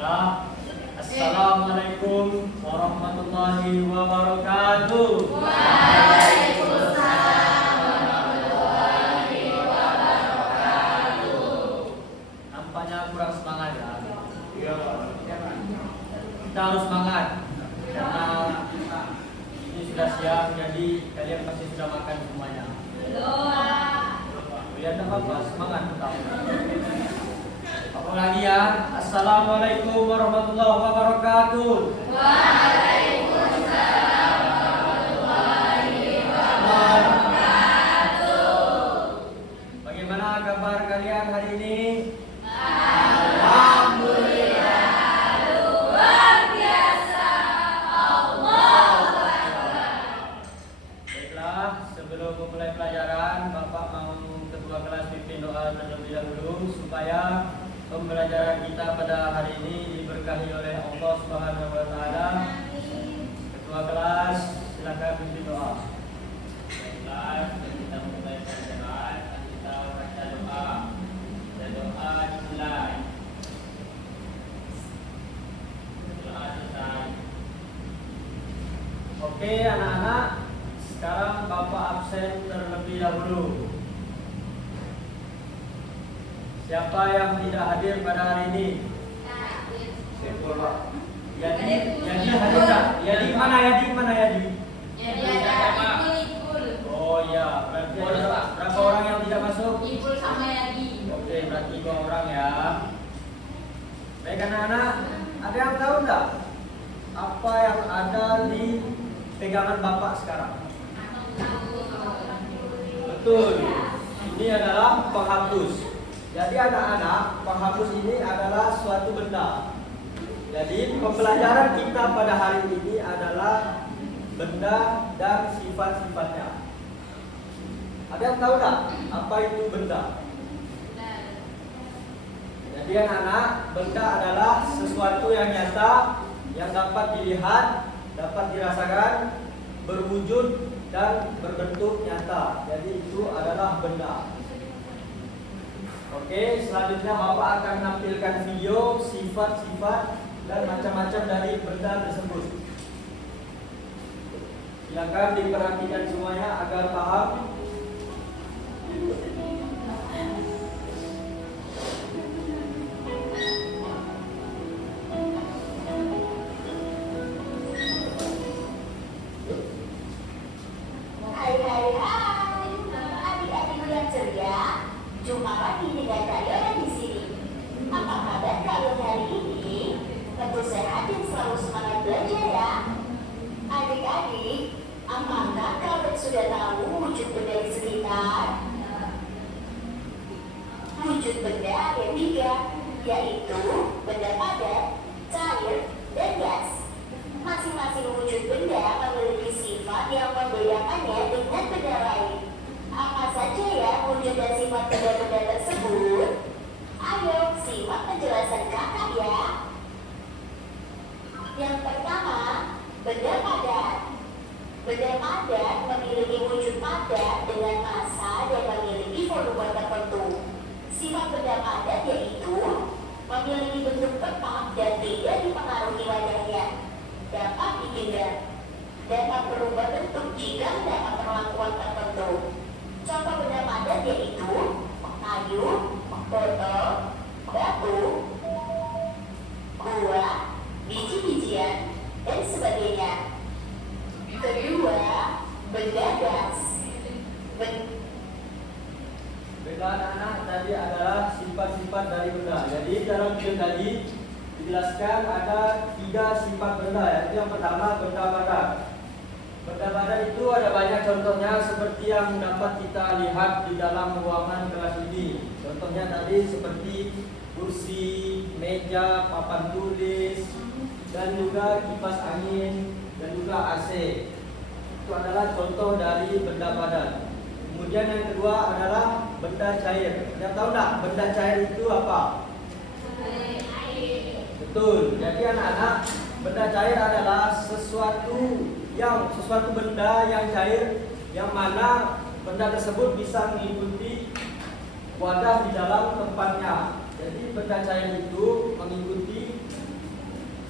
Baiklah. Assalamualaikum warahmatullahi wabarakatuh. Waalaikumsalam warahmatullahi wabarakatuh. Nampaknya kurang semangat ya. Iya. Kita harus semangat karena ini sudah siang, jadi kalian pasti sudah makan semuanya. Doa. Lihat apa? Semangat tetap. Apa lagi ya? Assalamualaikum warahmatullahi wabarakatuh. Waalaikumsalam warahmatullahi wabarakatuh. Bagaimana kabar kalian hari ini? Alhamdulillah, luar biasa. Allahu Akbar. Baiklah, sebelum memulai pelajaran, Bapak mau ketua kelas pimpin doa terlebih dahulu supaya pembelajaran kita pada hari ini diberkahi oleh Allah Subhanahu wa taala. Ketua kelas, silakan pimpin doa. Baiklah, kita mulai pelajaran, kita baca doa. Dan doa dimulai. Doa selesai. Oke, anak-anak, sekarang Bapak absen terlebih dahulu. Siapa yang tidak hadir pada hari ini? Yadi hadir tak? Yadi mana Yadi? Mana Yadi? Jadi ada Ipul. Oh ya, berarti ada berapa orang yang tidak masuk? Ipul sama Yadi. Oke, berarti 2 orang ya. Baik anak-anak, ada yang tahu enggak apa yang ada di pegangan Bapak sekarang? Betul. Ini adalah penghapus. Jadi anak-anak, penghapus ini adalah suatu benda. Jadi pembelajaran kita pada hari ini adalah benda dan sifat-sifatnya. Ada yang tahu tak apa itu benda? Jadi anak-anak, benda adalah sesuatu yang nyata, yang dapat dilihat, dapat dirasakan, berwujud dan berbentuk nyata. Jadi itu adalah benda. Oke, selanjutnya Bapak akan menampilkan video sifat-sifat dan macam-macam dari benda tersebut. Silakan diperhatikan semuanya agar paham. Hai adik-adikku yang ceria, jumpa lagi dengan kalian di sini. Apa kabar kalian hari ini? Tentu sehat dan selalu semangat belajar ya. Adik-adik, apakah kalian sudah tahu wujud benda di sekitar? Wujud benda ada 3, yaitu benda padat, cair, dan gas. Masing-masing wujud benda memiliki sifat yang membedakannya dengan benda lain. Apa saja ya wujud dan sifat benda-benda tersebut? Ayo simak penjelasan kakak ya. Yang pertama, benda padat. Benda padat memiliki wujud padat dengan massa dan memiliki volume tertentu. Sifat benda padat yaitu memiliki bentuk tetap dan tidak dipengaruhi wadahnya. Dapat digenggam, dapat berubah bentuk jika mendapat perlakuan tertentu. Contoh benda padat yaitu kayu, botol, batu, buah, biji-bijian, dan sebagainya. Kedua, benda gas. Baiklah anak-anak, tadi adalah sifat-sifat dari benda. Jadi dalam video tadi dijelaskan ada 3 sifat benda. Yaitu yang pertama benda padat. Benda padat itu ada banyak contohnya seperti yang dapat kita lihat di dalam ruangan kelas ini. Contohnya tadi seperti kursi, meja, papan tulis, dan juga kipas angin dan juga AC. Itu adalah contoh dari benda padat. Kemudian yang kedua adalah benda cair. Anda tahu tak benda cair itu apa? Betul. Jadi anak-anak, benda cair adalah sesuatu benda yang cair, yang mana benda tersebut bisa mengikuti wadah di dalam tempatnya. Jadi benda cair itu mengikuti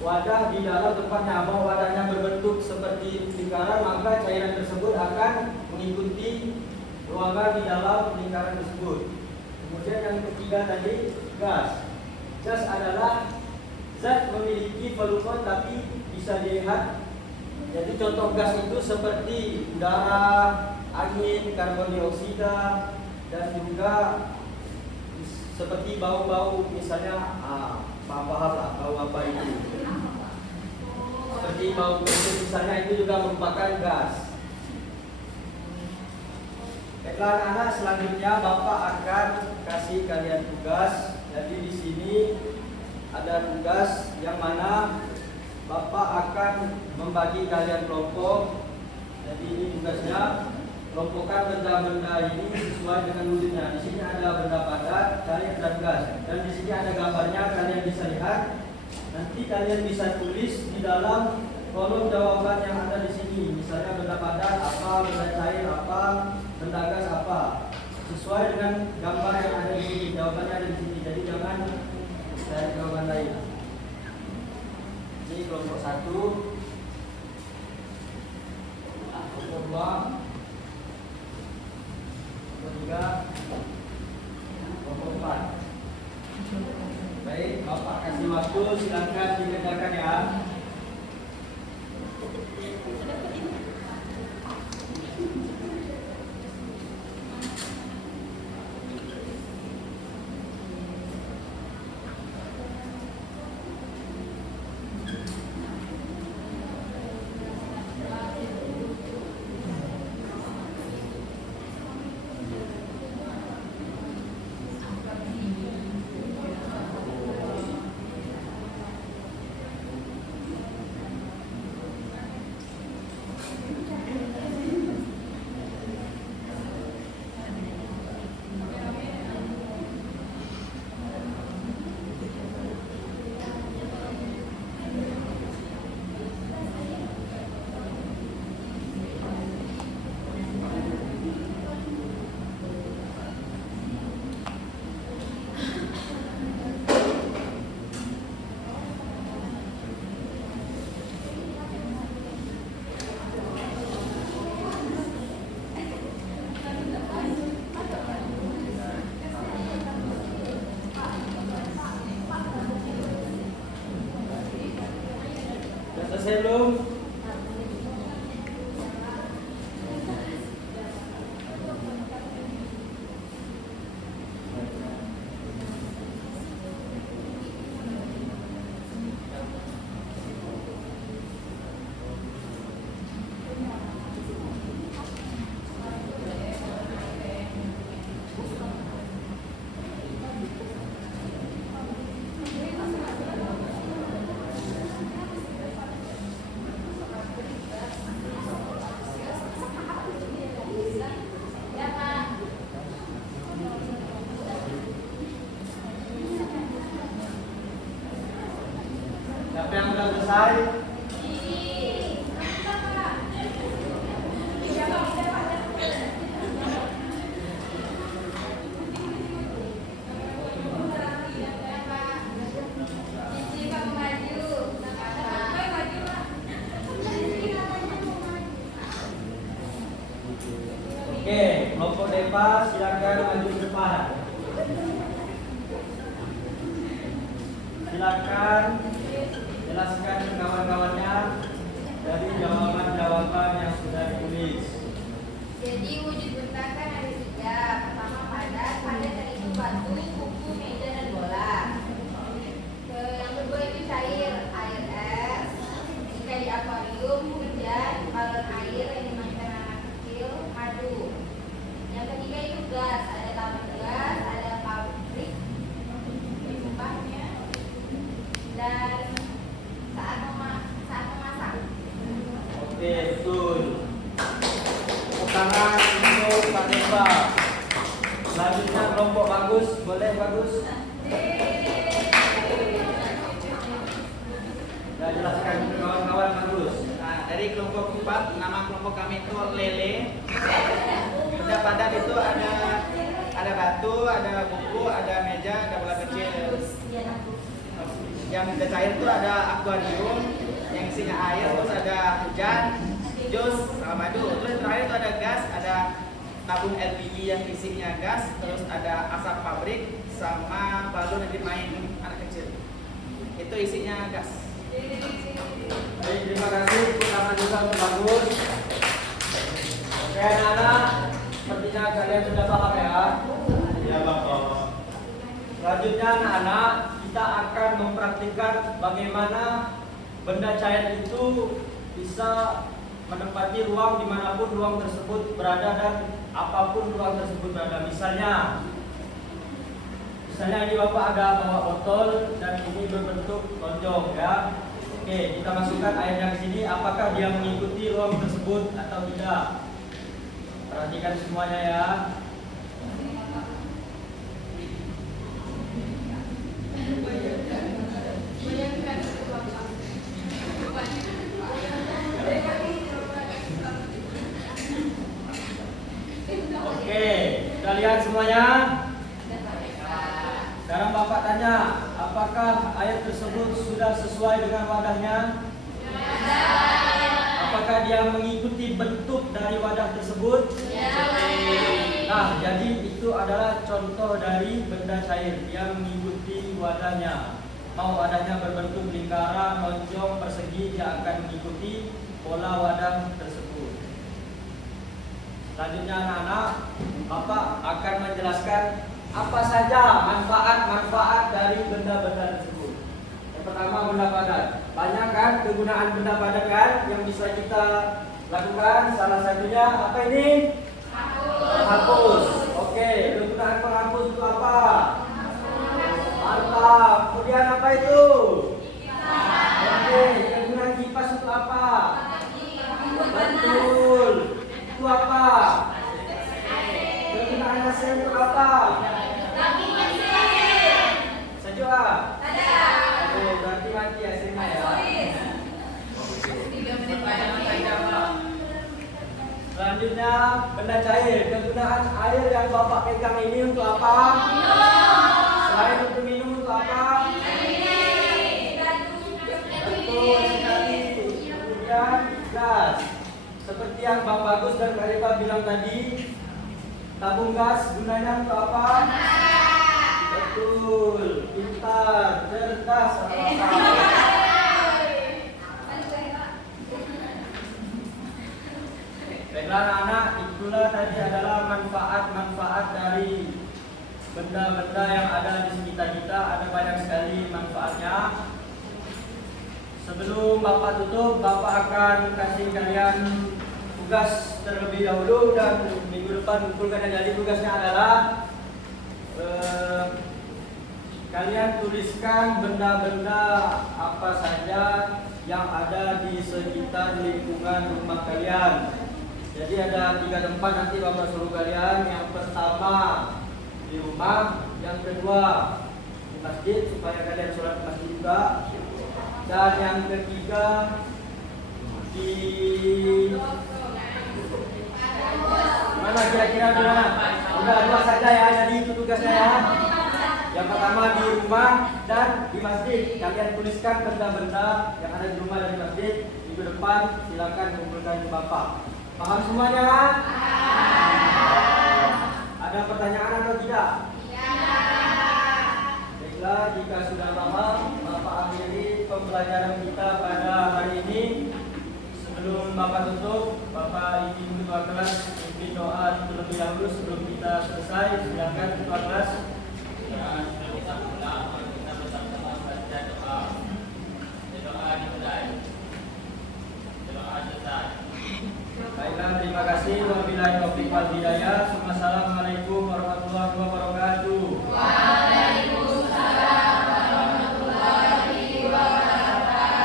wadah di dalam tempatnya. Mau wadahnya berbentuk seperti lingkaran, maka cairan tersebut akan mengikuti ruangan di dalam lingkaran tersebut. Kemudian yang ketiga tadi, gas. Gas adalah zat memiliki volume tapi bisa dilihat. Jadi contoh gas itu seperti udara, angin, karbon dioksida, dan juga seperti bau-bau, misalnya paham lah bau apa itu. Seperti bau bensin misalnya, itu juga merupakan gas. Baiklah anak-anak, selanjutnya Bapak akan kasih kalian tugas. Jadi di sini ada tugas yang mana Bapak akan membagi kalian kelompok. Jadi ini tugasnya, kelompokkan benda-benda ini sesuai dengan unitnya. Di sini ada benda padat, cair, dan gas. Dan di sini ada gambarnya, kalian bisa lihat. Nanti kalian bisa tulis di dalam kolom jawaban yang ada di sini. Misalnya benda padat apa, benda cair apa, benda gas apa. Sesuai dengan gambar yang ada di sini, jawabannya ada di sini. Jadi jangan cari jawaban lain. Ini kelompok 1, kelompok 2, kelompok 3, kelompok 4. Baik, Bapak kasih waktu, silakan dikerjakan ya. Selesai belum? Siapa yang sudah selesai? Oke, kelompok Depa silakan maju ke depan. Silakan jelaskan ke kawan-kawannya dari jawaban-jawaban yang sudah ditulis. Jadi wujud benda kan ada 3. Pertama padat dan itu batu, buku, meja, dan bola. Yang kedua itu cair, air es. Jika di akuarium, hujan, balon air yang dimainkan anak kecil, madu. Yang ketiga itu gas, ada tabung gas, ada pabrik, penyumbangnya, dan saat memasak. Oke, betul. Tepuk tangan untuk Pak Depa. Selanjutnya kelompok Bagus, boleh Bagus? Sudah jelaskan ke kawan-kawan Bagus. Nah, dari kelompok 4, nama kelompok kami itu lele. Benda padat itu ada batu, ada buku, ada meja, ada bola kecil. Ya, yang benda cair itu ada akuarium yang isinya air, terus ada hujan, jus, sama madu. Terus terakhir itu ada gas, ada tabung LPG yang isinya gas, terus ada asap pabrik sama balon yang dimain anak kecil. Itu isinya gas. Baik, terima kasih. Pertama juga bagus. Oke anak-anak, sepertinya kalian sudah paham ya. Ya Bapak. Selanjutnya anak-anak, kita akan mempraktikkan bagaimana benda cair itu bisa menempati ruang dimanapun ruang tersebut berada dan apapun ruang tersebut berada. Misalnya ini Bapak ada bawa botol dan ini berbentuk lonjong ya. Oke, kita masukkan airnya ke sini. Apakah dia mengikuti ruang tersebut atau tidak? Perhatikan semuanya ya. Oke, kita lihat semuanya. Sekarang Bapak tanya, apakah air tersebut sudah sesuai dengan wadahnya? Apakah dia mengikuti bentuk dari wadah tersebut? Nah, jadi itu adalah contoh dari benda cair. Dia mengikuti wadahnya. Mau wadahnya berbentuk lingkaran, lonjong, persegi, dia akan mengikuti pola wadah tersebut. Selanjutnya anak-anak, Bapak akan menjelaskan apa saja manfaat-manfaat dari benda-benda tersebut. Yang pertama, benda padat. Banyak kan kegunaan benda padat kan yang bisa kita lakukan. Salah satunya apa ini? Penghapus. Oke, kegunaan penghapus itu apa? Mantap. Kemudian apa itu? Oke, kegunaan kipas itu apa? Betul. Itu apa? Kegunaan mesin itu apa? Sejuk ah? Oke, berarti mati hasilnya ya. Selanjutnya benda cair. Kegunaan air yang Bapak pegang ini untuk apa? Selain untuk minum untuk apa? Betul sekali. Kemudian gas. Seperti yang Bang Bagus dan Kak Rifa bilang tadi, tabung gas gunanya untuk apa? Betul, pintar, cerdas, baiklah anak-anak, itulah tadi adalah manfaat-manfaat dari benda-benda yang ada di sekitar kita. Ada banyak sekali manfaatnya. Sebelum Bapak tutup, Bapak akan kasih kalian tugas terlebih dahulu dan minggu depan kumpulkan. Jadi tugasnya adalah kalian tuliskan benda-benda apa saja yang ada di sekitar lingkungan rumah kalian. Jadi ada 3 tempat nanti Bapak suruh kalian. Yang pertama di rumah, yang kedua di masjid supaya kalian sholat di masjid juga, dan yang ketiga di mana kira-kira di mana? Udah 2 saja ya, jadi itu tugasnya ya. Yang pertama di rumah dan di masjid. Kalian tuliskan benda-benda yang ada di rumah dan di masjid. Minggu depan silakan kumpulkan di Bapak. Paham semuanya? Ada pertanyaan atau tidak? Baiklah, jika sudah paham, Bapak akhiri pembelajaran kita pada hari ini. Sebelum Bapak tutup, Bapak ingin ketua kelas pimpin doa terlebih dahulu sebelum kita selesai. Silakan ketua kelas. Kita bersama-sama baca doa. Doa dimulai. Doa selesai. Baiklah, terima kasih. Wabillahi taufiq wal hidayah. Assalamualaikum warahmatullahi wabarakatuh.